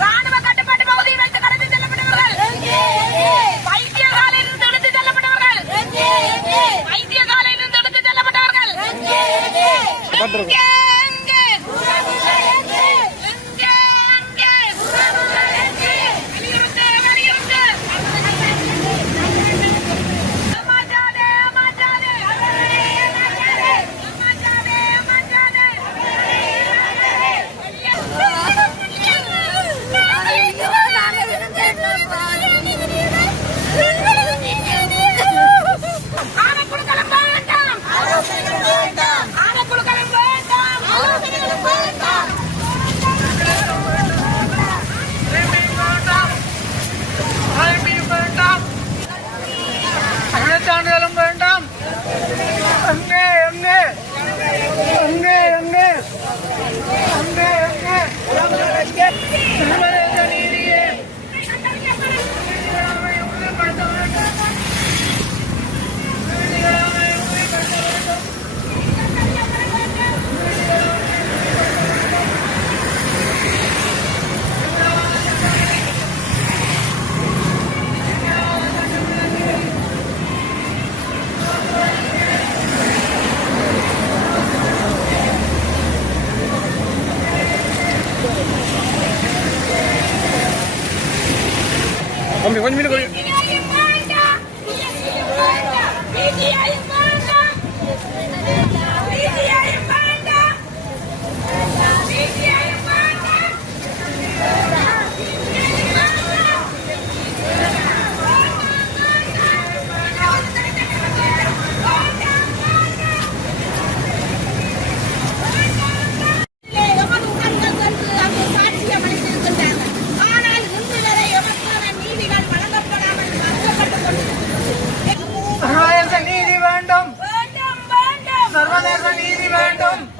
ராணுவ கட்டுப்பாட்டு பகுதியில் வைத்து கடத்தி செல்லப்பட்டவர்கள், வைத்தியசாலையில் இருந்து எடுத்து செல்லப்பட்டவர்கள், வைத்தியசாலையில் இருந்து எடுத்து செல்லப்பட்டவர்கள் சான்றிதழும் வேண்டாம். அங்கே அங்கே அங்கே அங்கே அங்கே அங்கே சர்வதேச நீதியே உறுதிப்படுத்த வேண்டும். கொஞ்சம் மீன்